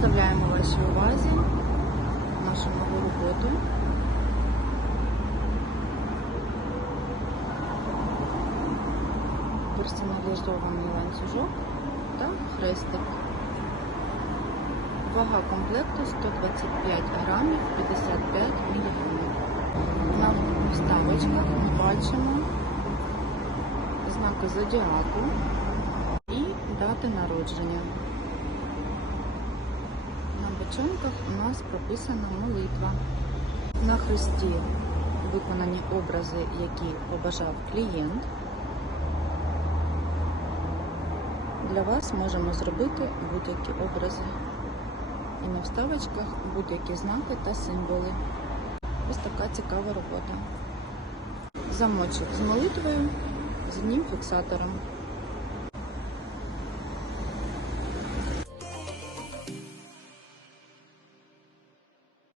Представляємо вашій увазі нашу нову роботу. Персоналізований ланцюжок та хрестик. Вага комплекту 125 грамів 55 міліграмів. На вставочках ми бачимо знаки зодіаку і дати народження. На бочонках у нас прописана молитва. На хресті виконані образи, які побажав клієнт. Для вас можемо зробити будь-які образи. І на вставочках будь-які знаки та символи. Ось така цікава робота. Замочок з молитвою з одним фіксатором.